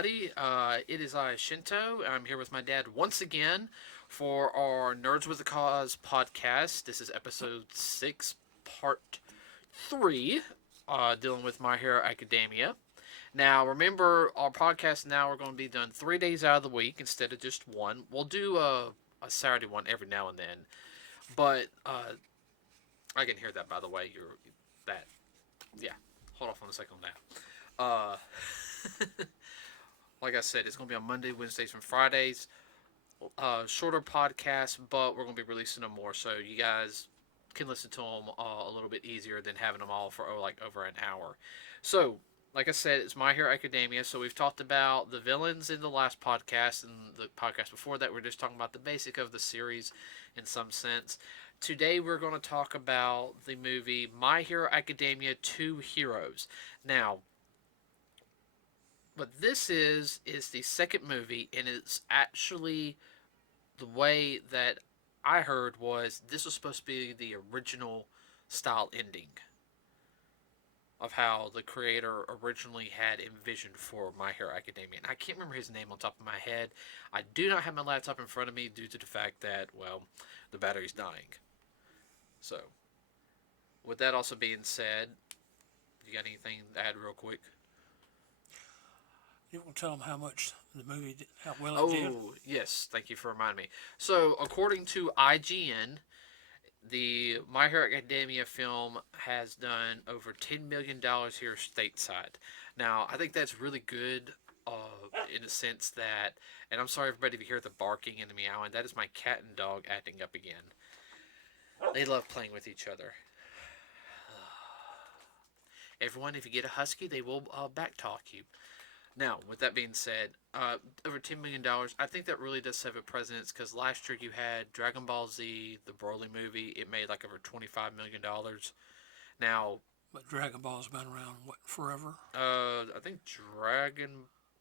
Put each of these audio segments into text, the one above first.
everybody. It is I, Shinto. I'm here with my dad once again for our Nerds with a Cause podcast. This is episode 6, part 3, dealing with My Hero Academia. Now, remember, our podcast now are going to be done 3 days out of the week instead of just one. We'll do a Saturday one every now and then. But, I can hear that, by the way. Yeah. Hold off on a second on that. Like I said, it's going to be on Monday, Wednesdays, and Fridays. Shorter podcasts, but we're going to be releasing them more, so you guys can listen to them a little bit easier than having them all for over an hour. So, like I said, it's My Hero Academia. So we've talked about the villains in the last podcast, and the podcast before that, we're just talking about the basic of the series in some sense. Today we're going to talk about the movie My Hero Academia 2 Heroes. Now, what this is the second movie, and it's actually the way that I heard was this was supposed to be the original style ending of how the creator originally had envisioned for My Hero Academia. And I can't remember his name on top of my head. I do not have my laptop in front of me due to the fact that, well, the battery's dying. So, with that also being said, you got anything to add real quick? You want to tell them how much the movie did, how well it did? Oh, yes. Thank you for reminding me. So, according to IGN, the My Hero Academia film has done over $10 million here stateside. Now, I think that's really good in the sense that, and I'm sorry everybody if you hear the barking and the meowing, that is my cat and dog acting up again. They love playing with each other. Everyone, if you get a husky, they will backtalk you. Now, with that being said, over $10 million, I think that really does have a precedence because last year you had Dragon Ball Z, the Broly movie. It made like over $25 million. Now, but Dragon Ball's been around, what, forever? I think Dragon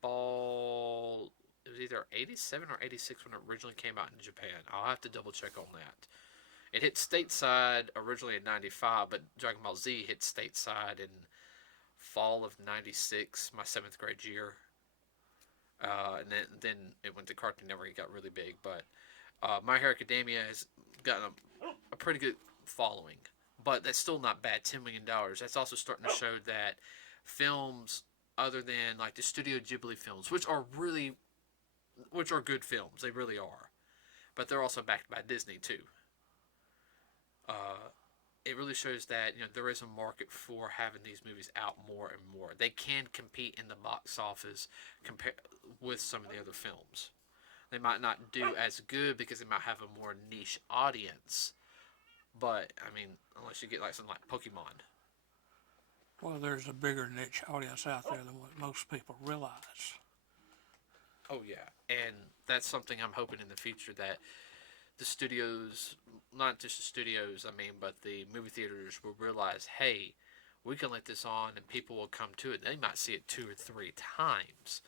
Ball, it was either 87 or 86 when it originally came out in Japan. I'll have to double check on that. It hit stateside originally in 95, but Dragon Ball Z hit stateside in fall of 96, my 7th grade year. And then it went to Cartoon Network. It got really big. But My Hero Academia has gotten a pretty good following. But that's still not bad, $10 million. That's also starting to show that films other than like the Studio Ghibli films, which are good films. They really are. But they're also backed by Disney too. It really shows that there is a market for having these movies out more and more. They can compete in the box office with some of the other films. They might not do as good because they might have a more niche audience. But I mean, unless you get like something like Pokemon. Well, there's a bigger niche audience out there than what most people realize. Oh yeah, and that's something I'm hoping in the future that the studios, not just the studios, but the movie theaters will realize, hey, we can let this on and people will come to it. They might see it 2 or 3 times.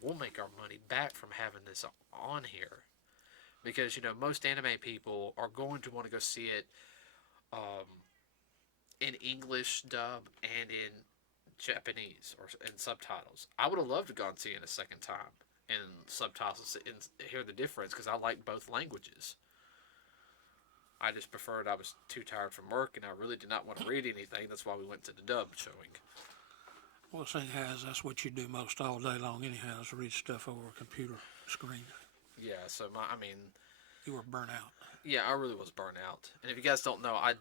We'll make our money back from having this on here. Because, most anime people are going to want to go see it in English dub and in Japanese or in subtitles. I would have loved to go and see it a second time in subtitles and hear the difference because I like both languages. I just preferred, I was too tired from work and I really did not want to read anything. That's why we went to the dub showing. Well, the thing is, that's what you do most all day long anyhow, is read stuff over a computer screen. Yeah, so you were burnt out. Yeah, I really was burnt out. And if you guys don't know, I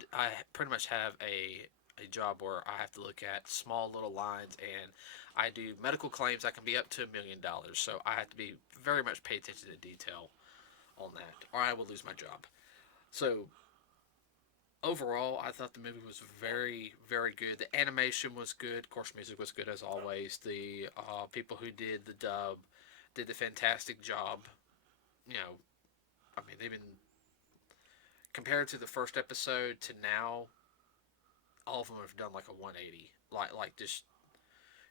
pretty much have a job where I have to look at small little lines and I do medical claims that can be up to $1 million. So I have to be very much pay attention to detail on that or I will lose my job. So, overall, I thought the movie was very, very good. The animation was good. Of course, music was good as always. The people who did the dub did a fantastic job. They've been, compared to the first episode to now, all of them have done like a 180. Like just,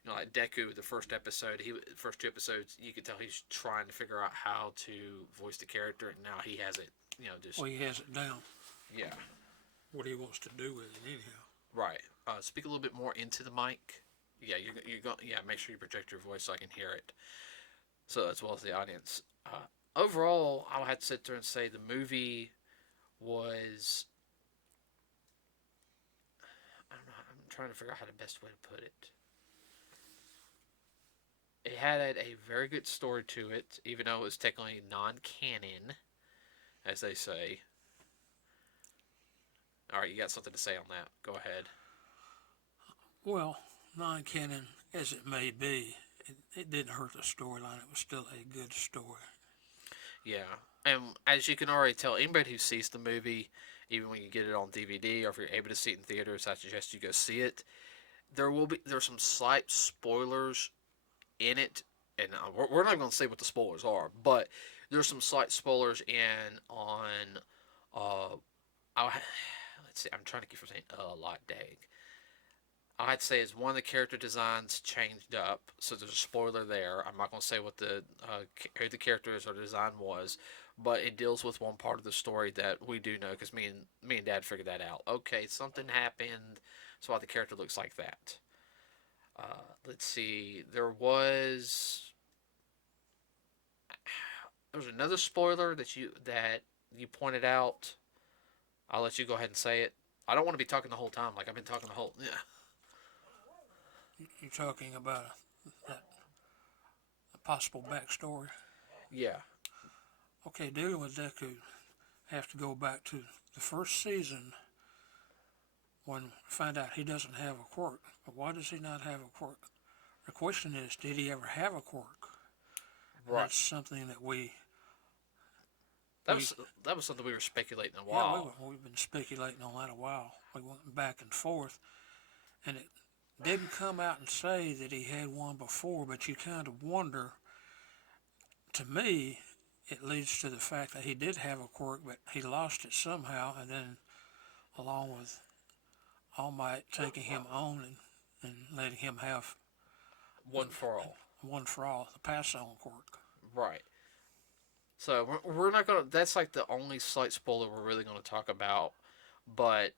like Deku, the first episode, first 2 episodes, you could tell he's trying to figure out how to voice the character, and now he has it. Well, he has it down. Yeah. What he wants to do with it, anyhow. Right. Speak a little bit more into the mic. Yeah, you're going. Yeah, make sure you project your voice so I can hear it. so as well as the audience. Overall, I'll have to sit there and say the movie was. I don't know. I'm trying to figure out how the best way to put it. It had a very good story to it, even though it was technically non-canon, as they say. All right, you got something to say on that? Go ahead. Well, non-canon as it may be, it didn't hurt the storyline. It was still a good story. Yeah, and as you can already tell, anybody who sees the movie, even when you get it on DVD or if you're able to see it in theaters, I suggest you go see it. There's some slight spoilers in it, and we're not going to say what the spoilers are, but there's some slight spoilers in on. I'll, let's see. I'm trying to keep from saying a lot. Dang. I'd say is one of the character designs changed up, so there's a spoiler there. I'm not going to say what who the characters or design was, but it deals with one part of the story that we do know because me and Dad figured that out. Okay, something happened, so why the character looks like that. Let's see. There was another spoiler that you pointed out. I'll let you go ahead and say it. I don't want to be talking the whole time like I've been talking the whole. Yeah. You're talking about that a possible backstory. Yeah. Okay, dealing with Deku, have to go back to the first season when we find out he doesn't have a quirk. But why does he not have a quirk? The question is, did he ever have a quirk? Right. That's something that that was something we were speculating a while. Yeah, we've been speculating on that a while. We went back and forth, and it didn't come out and say that he had one before, but you kind of wonder. To me, it leads to the fact that he did have a quirk, but he lost it somehow, and then along with All Might taking him on and letting him have one for all, the pass on quirk. Right. So we're not gonna. That's like the only slight spoiler we're really gonna talk about. But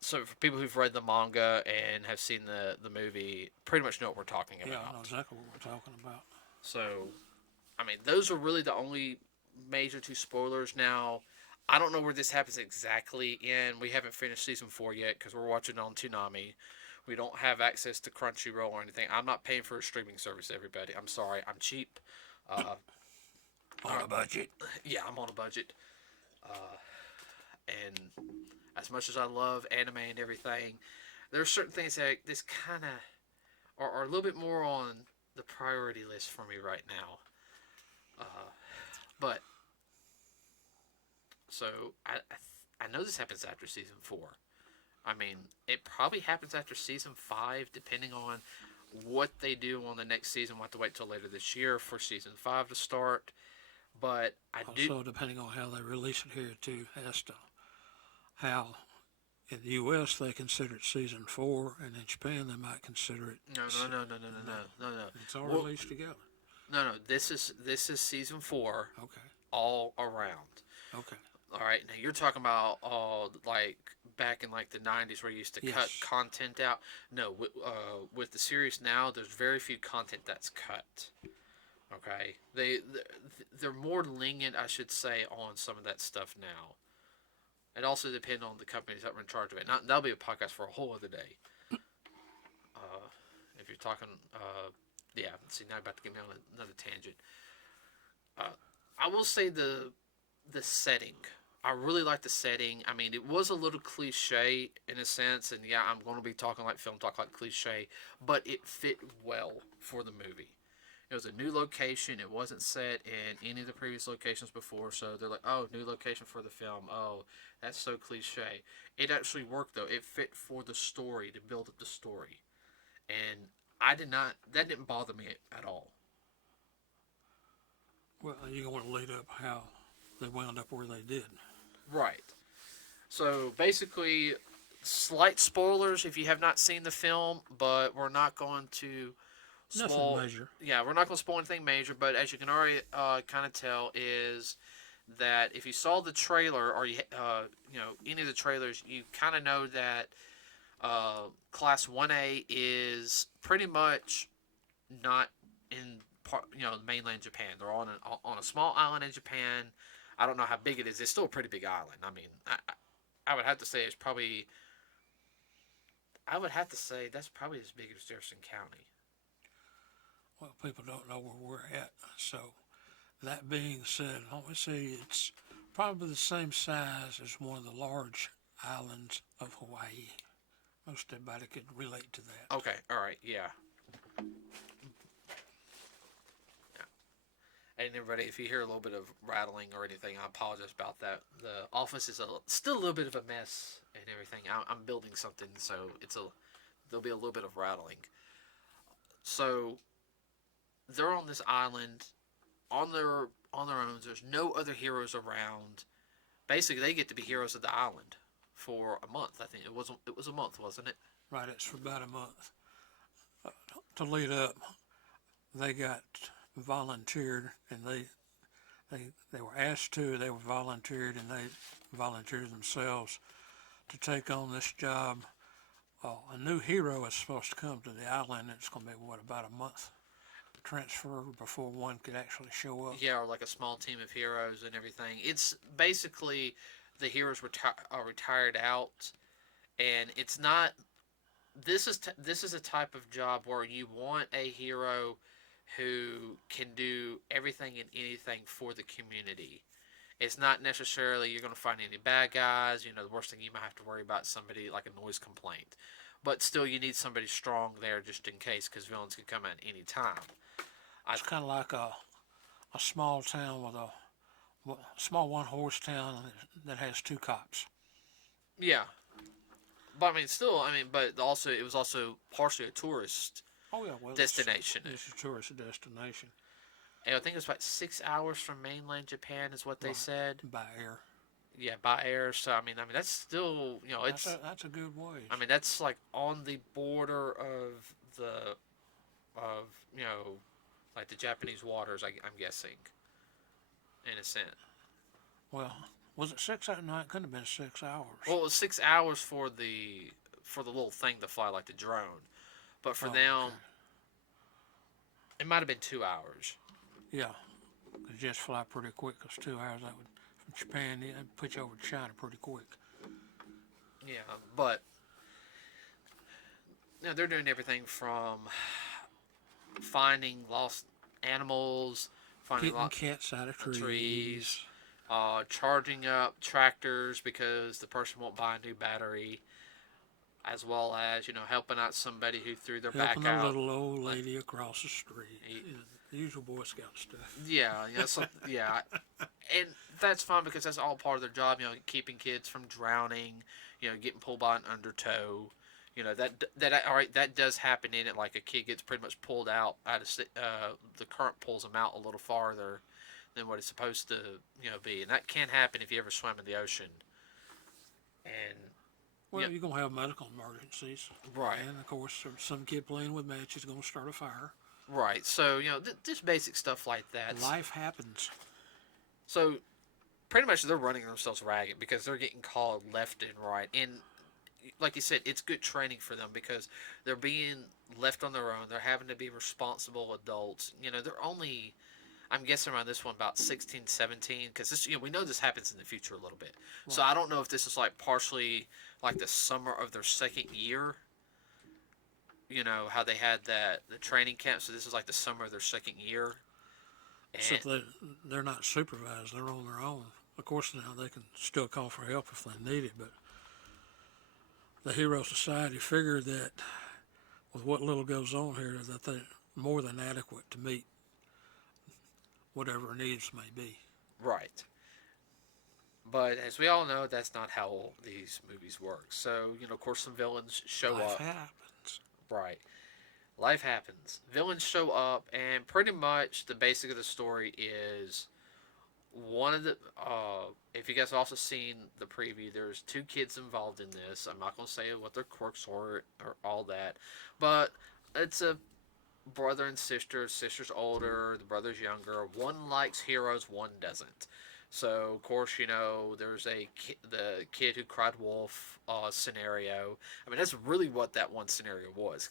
so for people who've read the manga and have seen the movie, pretty much know what we're talking about. Yeah, I know exactly what we're talking about. So, I mean, those are really the only major two spoilers. Now, I don't know where this happens exactly in. We haven't finished season 4 yet because we're watching it on Toonami. We don't have access to Crunchyroll or anything. I'm not paying for a streaming service, everybody. I'm sorry. I'm cheap. On a budget. Yeah, I'm on a budget. And as much as I love anime and everything, there are certain things that this kind of are a little bit more on the priority list for me right now. But so I know this happens after season 4. I mean, it probably happens after season 5, depending on what they do on the next season. We'll have to wait till later this year for season 5 to start. But also, depending on how they release it here too, as to how in the U.S. they consider it season 4, and in Japan they might consider it. No. It's all released together. No. This is season 4. Okay. All around. Okay. All right. Now you're talking about like back in like the 90s where you used to cut content out. No, with the series now, there's very few content that's cut. Okay, they're more lenient, I should say, on some of that stuff now. It also depends on the companies that are in charge of it. That'll be a podcast for a whole other day. If you're talking, yeah. See, now I'm about to get me on another tangent. I will say the setting. I really like the setting. I mean, it was a little cliche in a sense, and yeah, I'm going to be talking like film talk, like cliche, but it fit well for the movie. It was a new location. It wasn't set in any of the previous locations before, so they're like, oh, new location for the film. Oh, that's so cliche. It actually worked, though. It fit for the story, to build up the story. And that didn't bother me at all. Well, you're going to lead up how they wound up where they did. Right. So, basically, slight spoilers if you have not seen the film, but we're not going to... Nothing major. Yeah, we're not going to spoil anything major, but as you can already kind of tell, is that if you saw the trailer or any of the trailers, you kind of know that Class 1A is pretty much not in part, mainland Japan. They're on a small island in Japan. I don't know how big it is. It's still a pretty big island. I mean, I would have to say it's probably. I would have to say that's probably as big as Jefferson County. Well, people don't know where we're at. So, that being said, let me see, it's probably the same size as one of the large islands of Hawaii. Most everybody could relate to that. Okay, all right, yeah. And everybody, if you hear a little bit of rattling or anything, I apologize about that. The office is still a little bit of a mess and everything. I'm building something, so there'll be a little bit of rattling. So they're on this island on their own. There's no other heroes around. Basically, they get to be heroes of the island for a month. I think it was a month, wasn't it? Right, it's for about a month. To lead up, they got volunteered, and they were asked to. They were volunteered, and they volunteered themselves to take on this job. A new hero is supposed to come to the island. It's going to be about a month transfer before one could actually show up. Yeah, or like a small team of heroes and everything. It's basically the heroes are retired out, and it's not. This is a type of job where you want a hero who can do everything and anything for the community. It's not necessarily you're going to find any bad guys. The worst thing you might have to worry about is somebody like a noise complaint. But still, you need somebody strong there just in case, because villains can come at any time. It's kind of like a small town with a small one-horse town that has two cops. Yeah. But but it was also partially a tourist destination. It's a tourist destination. And I think it's about 6 hours from mainland Japan is what they said. By air. Yeah, by air. So that's still that's a good way. That's like on the border of like the Japanese waters. I'm guessing. In a sense. Well, was it 6 hours? No, it couldn't have been 6 hours. Well, it was 6 hours for the little thing to fly like the drone, but for them, okay. It might have been 2 hours. Yeah, could just fly pretty quick. Cause 2 hours that would from Japan, that'd put you over to China pretty quick. Yeah, but they're doing everything from finding lost animals, finding cats out of trees. Charging up tractors because the person won't buy a new battery, as well as helping out somebody who threw their back out. Helping a little old lady across the street. The usual Boy Scout stuff. Yeah, yeah, and that's fine because that's all part of their job. Keeping kids from drowning, getting pulled by an undertow. That does happen in it. Like a kid gets pretty much pulled out of the current pulls them out a little farther than what it's supposed to be, and that can happen if you ever swim in the ocean. And you're gonna have medical emergencies, right? And of course, some kid playing with matches is gonna start a fire, right? So just basic stuff like that. Life happens. So pretty much they're running themselves ragged because they're getting called left and right, and like you said, it's good training for them because they're being left on their own. They're having to be responsible adults. They're only, I'm guessing around this one about 16, 17, because this, we know this happens in the future a little bit. Right. So I don't know if this is like partially like the summer of their second year. How they had the training camp. So this is like the summer of their second year. Except they're not supervised. They're on their own. Of course, now they can still call for help if they need it, but the Hero Society figured that with what little goes on here, that they're more than adequate to meet whatever needs may be. Right. But as we all know, that's not how these movies work. So, of course, some villains show up. Life happens. Right. Life happens. Villains show up, and pretty much the basic of the story is one of the... if you guys have also seen the preview, there's 2 kids involved in this. I'm not going to say what their quirks are or all that. But it's a brother and sister. Sister's older, the brother's younger. One likes heroes, one doesn't. So, of course, there's the kid who cried wolf scenario. That's really what that one scenario was.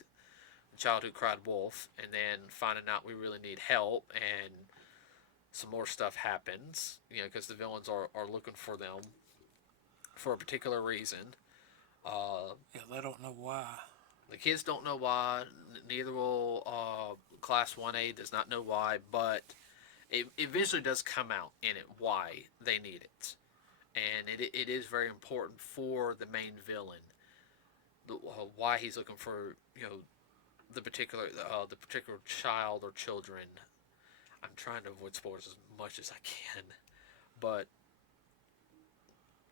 Child Who Cried Wolf, and then finding out we really need help, and some more stuff happens, because the villains are looking for them for a particular reason. Yeah, they don't know why. The kids don't know why. Neither will Class 1A does not know why, but it eventually does come out in it why they need it. And it is very important for the main villain, why he's looking for, the particular child or children. I'm trying to avoid spoilers as much as I can, but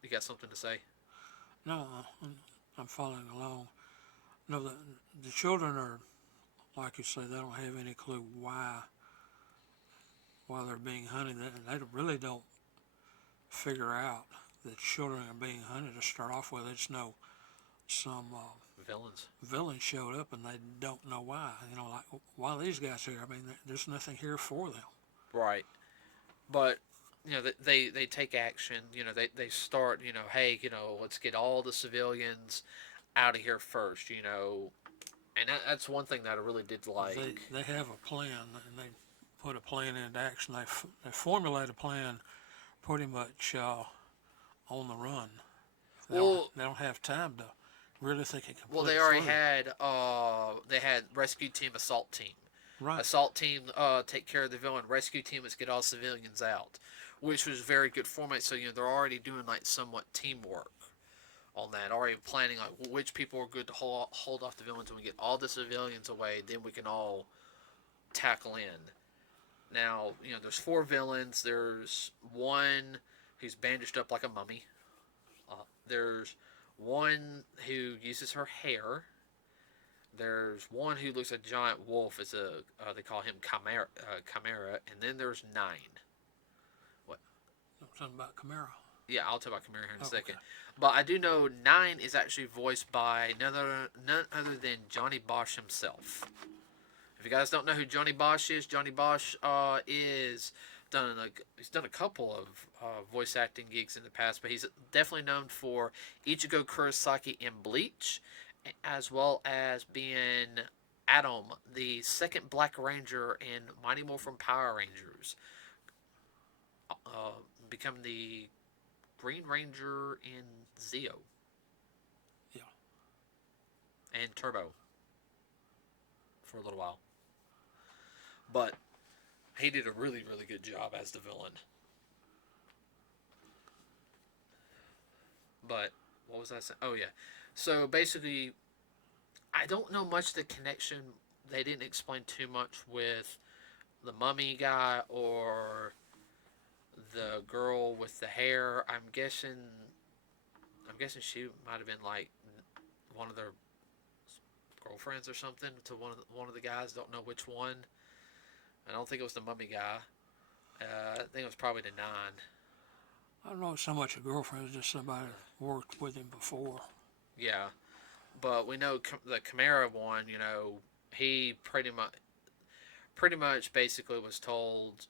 you got something to say? No, I'm following along. No, the children are, like you say, they don't have any clue why they're being hunted. They really don't figure out that children are being hunted to start off with. They just know some villains showed up and they don't know why. Like, why are these guys here? I mean, there's nothing here for them. Right. But, they take action. They start, hey, let's get all the civilians out of here first, And that's one thing that I really did like. They have a plan, and they put a plan into action. They formulate a plan pretty much on the run. They don't have time to really think it complete. Well, they already had they had rescue team, assault team. Right. Assault team take care of the villain. Rescue team is get all civilians out, which was very good format. So they're already doing like somewhat teamwork on that. Already planning like which people are good to hold off the villains. When we get all the civilians away, then we can all tackle in. Now there's 4 villains. There's one who's bandaged up like a mummy. There's one who uses her hair. There's one who looks like a giant wolf. They call him Chimera. And then there's 9. What? Something about Chimera. Yeah, I'll talk about Chimera here in a second. Okay. But I do know 9 is actually voiced by none other than Johnny Bosch himself. If you guys don't know who Johnny Bosch is, Johnny Bosch he's done a couple of voice acting gigs in the past, but he's definitely known for Ichigo Kurosaki in Bleach, as well as being Atom, the second Black Ranger in Mighty Morphin Power Rangers, become the Green Ranger in Zeo. Yeah. And Turbo for a little while. But he did a really, really good job as the villain. But what was I saying? Oh, yeah. So basically, I don't know much the connection. They didn't explain too much with the mummy guy or the girl with the hair. I'm guessing she might have been like one of their girlfriends or something to one of the guys. Don't know which one. I don't think it was the mummy guy. I think it was probably the 9. I don't know so much a girlfriend, just somebody worked with him before. Yeah, but we know the Chimera one. He pretty much basically was told,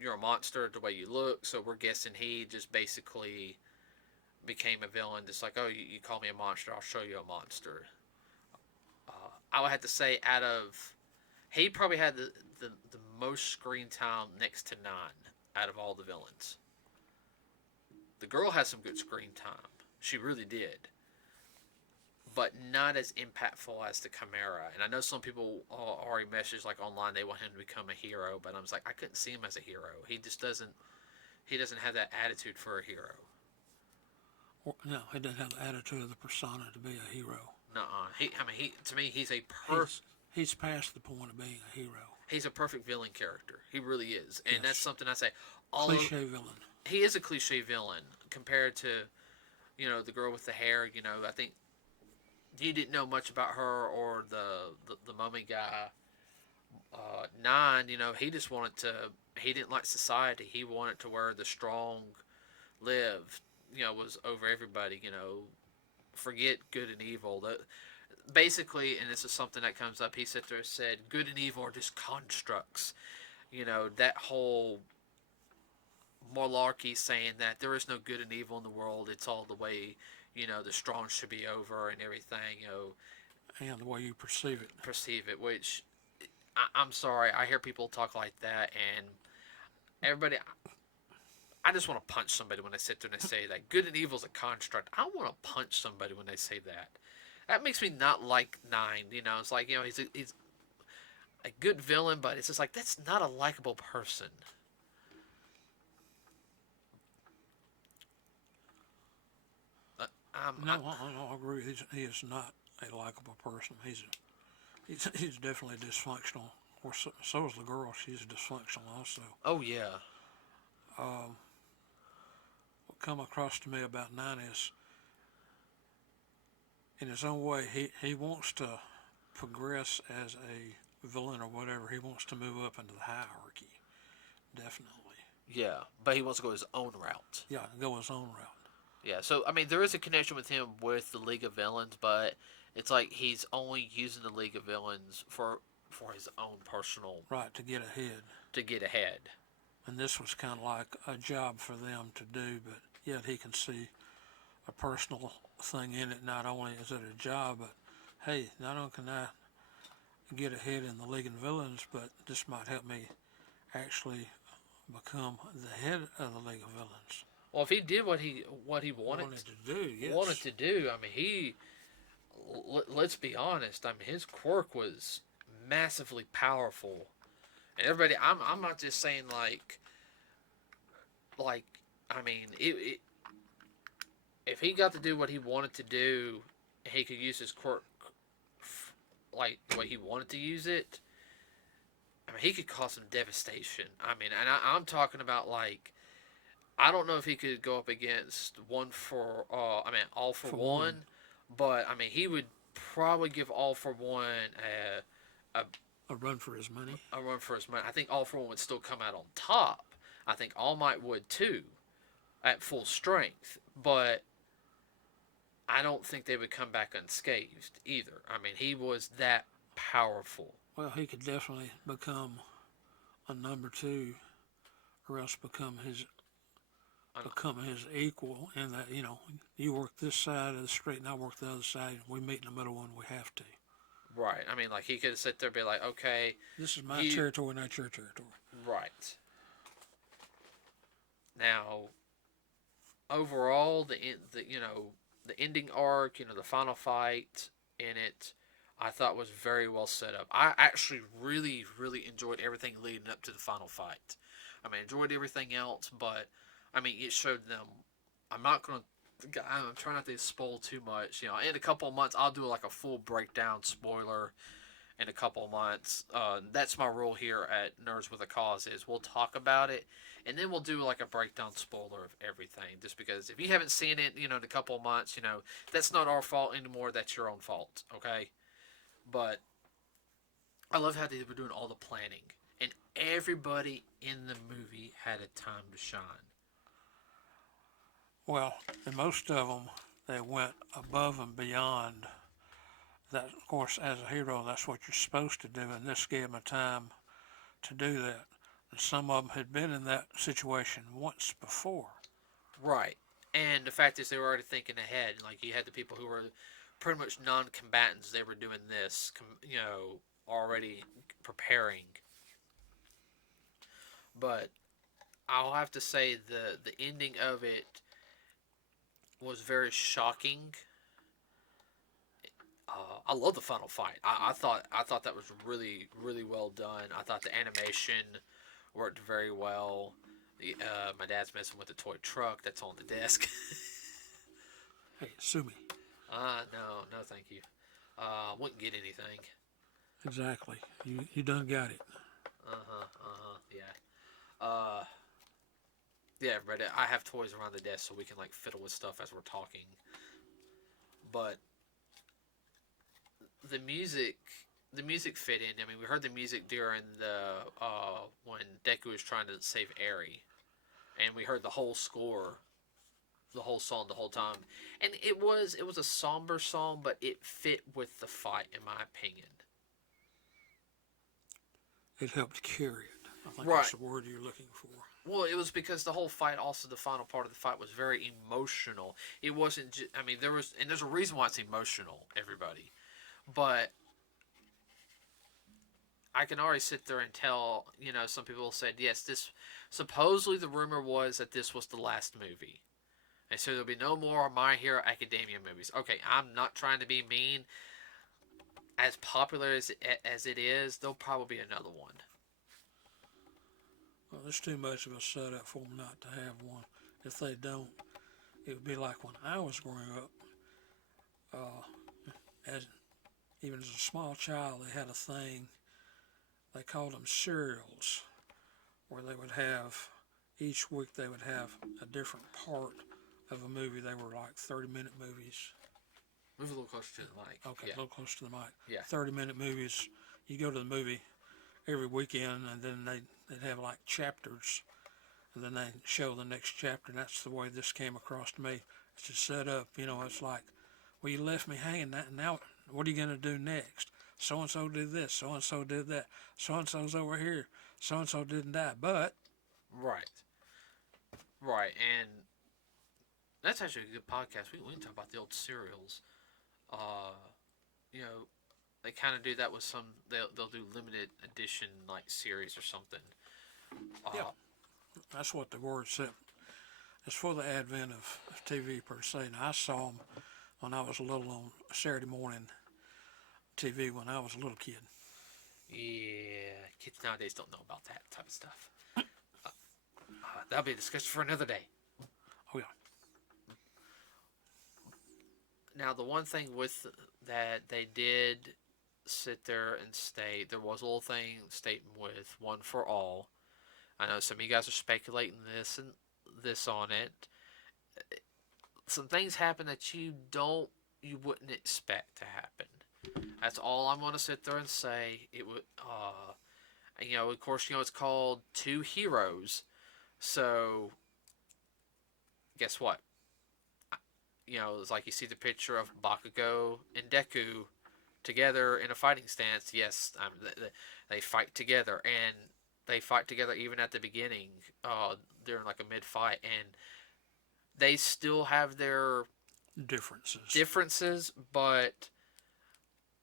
"You're a monster the way you look." So we're guessing he just basically became a villain. Just like, oh, you call me a monster, I'll show you a monster. I would have to say, he probably had the most screen time next to 9 out of all the villains. The girl had some good screen time. She really did. But not as impactful as the Chimera. And I know some people already messaged like online they want him to become a hero, but I was like, I couldn't see him as a hero. He just doesn't have that attitude for a hero. No, he doesn't have the attitude of the persona to be a hero. Nuh-uh. To me, he's a He's past the point of being a hero. He's a perfect villain character. He really is. And that's something I say. Cliche villain. He is a cliche villain compared to, the girl with the hair. I think you didn't know much about her or the mummy guy. 9, he just he didn't like society. He wanted to where the strong live, was over everybody, forget good and evil. Basically, and this is something that comes up, he said good and evil are just constructs. That whole malarkey saying that there is no good and evil in the world. It's all the way, the strong should be over and everything. and the way you perceive it. Which I'm sorry, I hear people talk like that, and everybody. I just want to punch somebody when they sit there and they say that good and evil is a construct. I want to punch somebody when they say that. That makes me not like Nine. It's like he's a good villain, but it's just like that's not a likable person. I agree. He is not a likable person. He's definitely dysfunctional. Of course, so is the girl. She's dysfunctional also. Oh yeah. What come across to me about Nine is, in his own way, he wants to progress as a villain or whatever. He wants to move up into the hierarchy. Definitely. Yeah, but he wants to go his own route. Yeah, go his own route. Yeah, so I mean, there is a connection with him with the League of Villains, but it's like he's only using the League of Villains for his own personal right to get ahead. And this was kind of like a job for them to do, but yet he can see a personal thing in it. Not only is it a job, but hey, not only can I get ahead in the League of Villains, but this might help me actually become the head of the League of Villains. Well, if he did what he wanted to do, yes. I mean, let's be honest. I mean, his quirk was massively powerful, and everybody. I'm not just saying like. I mean, if he got to do what he wanted to do, he could use his quirk like the way he wanted to use it. I mean, he could cause some devastation. I mean, and I'm talking about like. I don't know if he could go up against All for One, but I mean he would probably give All for One a run for his money. A run for his money. I think All for One would still come out on top. I think All Might would too, at full strength. But I don't think they would come back unscathed either. I mean he was that powerful. Well, he could definitely become a number two, or else become his equal, in that, you work this side of the street and I work the other side. We meet in the middle when we have to. Right. I mean, like, he could sit there and be like, okay. This is my territory, not your territory. Right. Now, overall, the ending arc, the final fight in it, I thought was very well set up. I actually really, really enjoyed everything leading up to the final fight. I mean, I enjoyed everything else, but I mean, it showed them. I'm trying not to spoil too much. In a couple of months, I'll do like a full breakdown spoiler. In a couple of months, that's my rule here at Nerdswithacause is we'll talk about it, and then we'll do like a breakdown spoiler of everything. Just because if you haven't seen it, in a couple of months, that's not our fault anymore. That's your own fault, okay? But I love how they were doing all the planning, and everybody in the movie had a time to shine. Well, in most of them, they went above and beyond. That, of course, as a hero, that's what you're supposed to do, and this gave them a time to do that. And some of them had been in that situation once before. Right. And the fact is they were already thinking ahead. Like, you had the people who were pretty much non-combatants. They were doing this, already preparing. But I'll have to say the ending of it was very shocking. I love the final fight. I thought that was really, really well done. I thought the animation worked very well. My dad's messing with the toy truck that's on the desk. Hey, sue me. No, thank you. Wouldn't get anything. Exactly. You done got it. Yeah. Yeah, but I have toys around the desk so we can like fiddle with stuff as we're talking. But the music fit in. I mean, we heard the music during the when Deku was trying to save Eri, and we heard the whole score, the whole song, the whole time. And it was a somber song, but it fit with the fight, in my opinion. It helped carry it. I think right. That's the word you're looking for. Well, it was because the whole fight, also the final part of the fight, was very emotional. It wasn't. There's a reason why it's emotional, everybody. but I can already sit there and tell, some people said, yes, this, supposedly the rumor was that this was the last movie. And so there'll be no more My Hero Academia movies. Okay, I'm not trying to be mean. As popular as it is, there'll probably be another one. Well, there's too much of a setup for them not to have one. If they don't, it would be like when I was growing up. Even as a small child, they had a thing. They called them serials, where they would have each week they would have a different part of a movie. They were like 30-minute movies. Move a little closer to the mic. Okay, yeah. a little closer to the mic. Yeah. 30-minute movies. You go to the movie every weekend, and then they'd have like chapters, and then they show the next chapter. And that's the way this came across to me. It's just set up. It's like, well, you left me hanging. Now, what are you gonna do next? So and so did this. So and so did that. So and so's over here. So and so didn't die, but right, and that's actually a good podcast. We can talk about the old serials. They kind of do that with some. They'll do limited edition like series or something. Yeah, that's what the word said. It's for the advent of TV per se. Now I saw them when I was little on Saturday morning TV when I was a little kid. Yeah, kids nowadays don't know about that type of stuff. That'll be a discussion for another day. Oh yeah. Now the one thing with that they did sit there and state, there was a little thing stating with One for All. I know some of you guys are speculating this and this on it. Some things happen that you wouldn't expect to happen. That's all I'm going to sit there and say. It would, of course, it's called Two Heroes. So, guess what? It's like you see the picture of Bakugo and Deku together in a fighting stance. Yes, they fight together, and they fight together even at the beginning, during like a mid-fight, and they still have their differences, but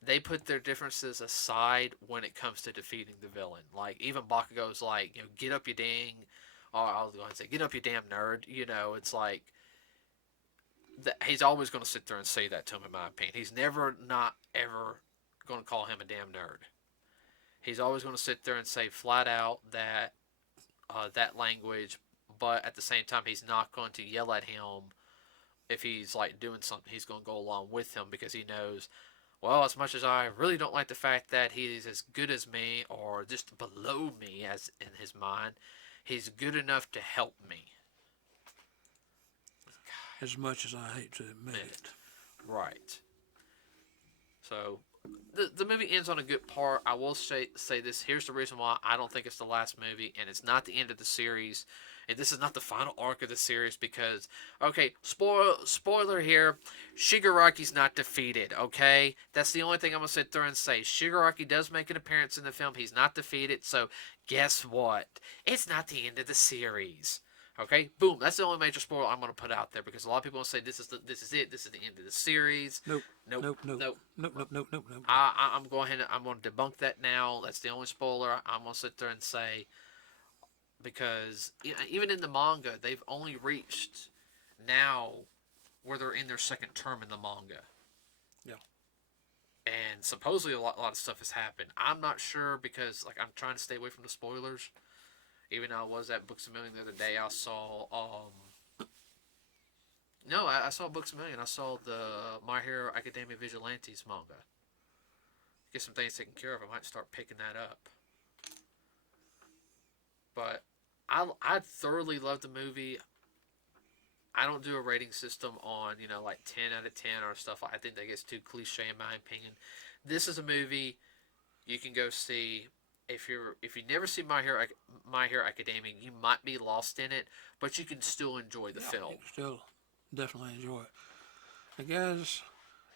they put their differences aside when it comes to defeating the villain. Like, even Bakugo's like, get up you dang, or I was going to say, get up you damn nerd. It's like, he's always going to sit there and say that to him, in my opinion. He's never not ever going to call him a damn nerd. He's always going to sit there and say flat out that that language, but at the same time, he's not going to yell at him if he's like doing something. He's going to go along with him because he knows, well, as much as I really don't like the fact that he's as good as me or just below me as in his mind, he's good enough to help me. As much as I hate to admit it. Right. So, the movie ends on a good part. I will say this. Here's the reason why I don't think it's the last movie, and it's not the end of the series, and this is not the final arc of the series, because, okay, spoiler here, Shigaraki's not defeated, okay? That's the only thing I'm going to sit there and say. Shigaraki does make an appearance in the film. He's not defeated, so guess what? It's not the end of the series. Okay, boom. That's the only major spoiler I'm going to put out there, because a lot of people will say this is it. This is the end of the series. Nope. Nope. Nope. I'm going ahead. I'm going to debunk that now. That's the only spoiler I'm going to sit there and say, because even in the manga, they've only reached now where they're in their second term in the manga. Yeah. And supposedly a lot of stuff has happened. I'm not sure, because I'm trying to stay away from the spoilers. Even though I was at Books A Million the other day, I saw, I saw Books A Million. I saw the My Hero Academia Vigilantes manga. Get some things taken care of. I might start picking that up. But I thoroughly love the movie. I don't do a rating system on, 10 out of 10 or stuff. I think that gets too cliche in my opinion. This is a movie you can go see. If you never see My Hero Academia, you might be lost in it, but you can still enjoy the film. You can still definitely enjoy it. And guys,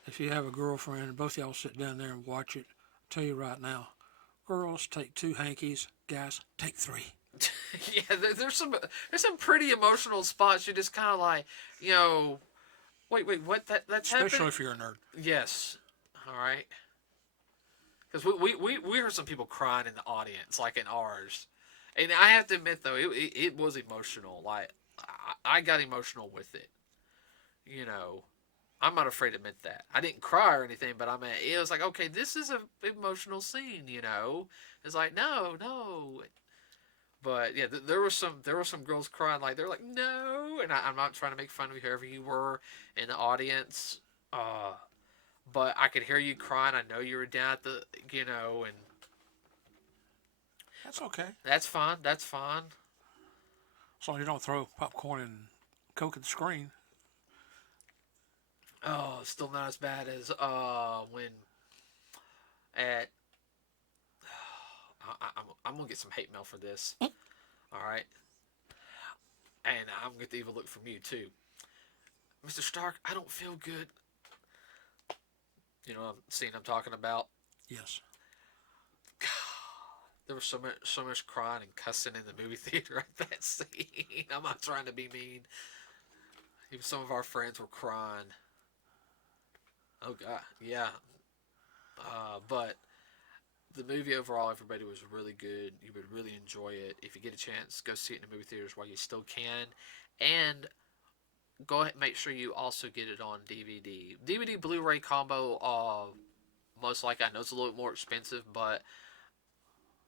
if you have a girlfriend, both y'all sit down there and watch it. I'll tell you right now, girls, take 2 hankies. Guys, take 3. Yeah, there's some pretty emotional spots. You just kind of like, wait, what? That's especially happened? if you're a nerd. Yes. All right. Because we heard some people crying in the audience, like in ours. And I have to admit, though, it was emotional. Like, I got emotional with it. You know, I'm not afraid to admit that. I didn't cry or anything, but I mean, it was like, okay, this is an emotional scene, you know? It's like, no, no. But yeah, there were some girls crying, like they're like no, and I'm not trying to make fun of whoever you were in the audience, uh, but I could hear you crying. I know you were down at the, and That's okay. that's fine. That's fine. As long as you don't throw popcorn and Coke at the screen. Oh, still not as bad as when at I'm gonna get some hate mail for this. All right, and I'm gonna get the evil look from you too, Mr. Stark. I don't feel good. You know, scene I'm talking about. Yes. There was so much crying and cussing in the movie theater at that scene. I'm not trying to be mean. Even some of our friends were crying. Oh God, yeah. But the movie overall, everybody, was really good. You would really enjoy it. If you get a chance, go see it in the movie theaters while you still can. And go ahead and make sure you also get it on DVD. DVD Blu-ray combo, most likely, I know it's a little bit more expensive, but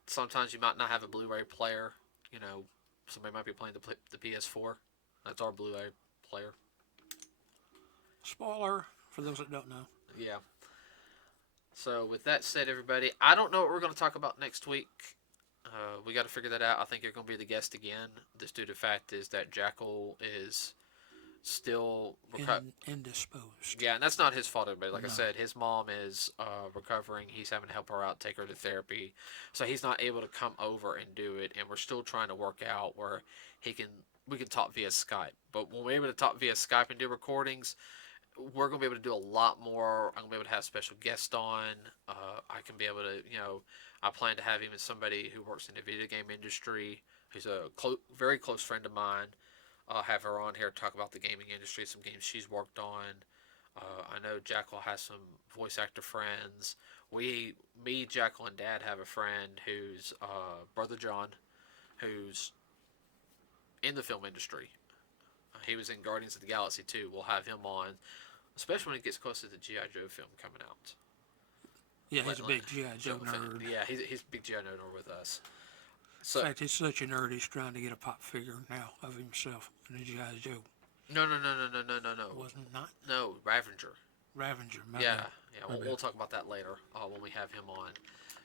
sometimes you might not have a Blu-ray player. You know, somebody might be playing the PS4. That's our Blu-ray player. Spoiler for those that don't know. Yeah. So with that said, everybody, I don't know what we're going to talk about next week. We got to figure that out. I think you're going to be the guest again. This due to the fact is that Jackal is still indisposed. Yeah, and that's not his fault, everybody. Like I No. said, his mom is recovering. He's having to help her out, take her to therapy, so he's not able to come over and do it. And we're still trying to work out where we can talk via Skype. But when we're able to talk via Skype and do recordings, we're going to be able to do a lot more. I'm going to be able to have special guests on. I can be able to, I plan to have even somebody who works in the video game industry, who's a very close friend of mine. I'll have her on here to talk about the gaming industry, some games she's worked on. I know Jackal has some voice actor friends. Jackal, and Dad have a friend who's Brother John, who's in the film industry. He was in Guardians of the Galaxy 2. We'll have him on, especially when it gets close to the G.I. Joe film coming out. Yeah, he's a big G.I. Joe nerd. Yeah, he's a big G.I. Joe nerd with us. In fact, he's such a nerd, he's trying to get a pop figure now of himself in a G.I. Joe. No. Wasn't not? No, Ravager. Ravager, Yeah. We'll talk about that later when we have him on.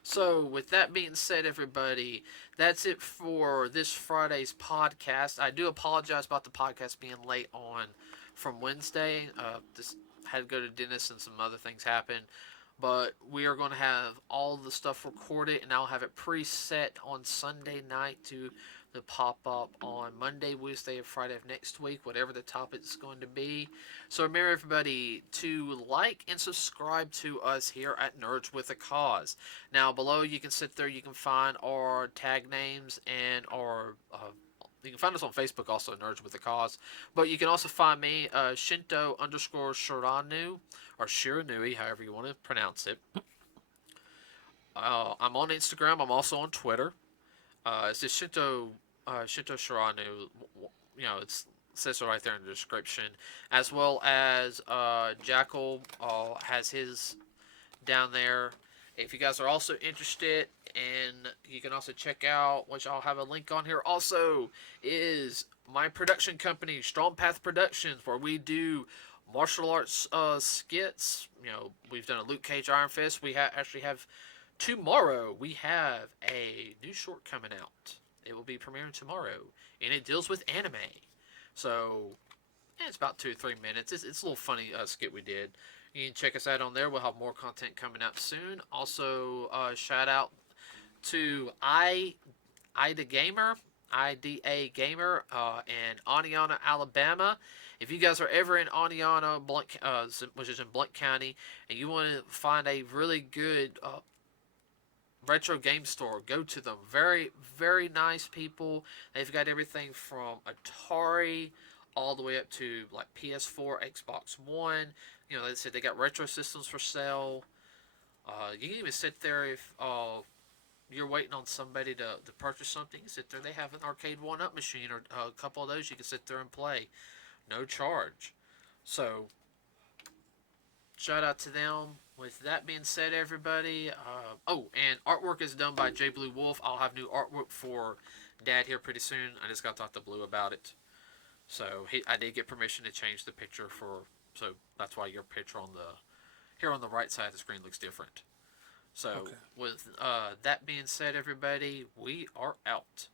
So, with that being said, everybody, that's it for this Friday's podcast. I do apologize about the podcast being late on from Wednesday. Just had to go to dentist and some other things happened. But we are going to have all the stuff recorded, and I'll have it preset on Sunday night to pop up on Monday, Wednesday, and Friday of next week, whatever the topic's going to be. So remember, everybody, to like and subscribe to us here at Nerds with a Cause. Now, below, you can sit there, you can find our tag names and our... you can find us on Facebook also, Nerds with a Cause. But you can also find me, Shinto_Shiranu, or Shiranui, however you want to pronounce it. I'm on Instagram. I'm also on Twitter. It's just Shinto Shiranu. It says it right there in the description. As well as Jackal has his down there. If you guys are also interested, and you can also check out, which I'll have a link on here also, is my production company, Strong Path Productions, where we do martial arts skits. We've done a Luke Cage Iron Fist. We actually have tomorrow. We have a new short coming out. It will be premiering tomorrow, and it deals with anime. So it's about 2 or 3 minutes. It's a little funny skit we did. You can check us out on there. We'll have more content coming out soon. Also, shout out to IDA Gamer, in Oneonta, Alabama. If you guys are ever in Oneonta, which is in Blount County, and you want to find a really good retro game store, go to them. Very, very nice people. They've got everything from Atari all the way up to like PS4, Xbox One. They said they got retro systems for sale. You can even sit there if you're waiting on somebody to purchase something. You sit there. They have an arcade 1-up machine or a couple of those you can sit there and play. No charge. So, shout out to them. With that being said, everybody. And artwork is done by J Blue Wolf. I'll have new artwork for Dad here pretty soon. I just got to talk to Blue about it. So I did get permission to change the picture so that's why your picture on the right side of the screen looks different. So Okay. with that being said, everybody, we are out.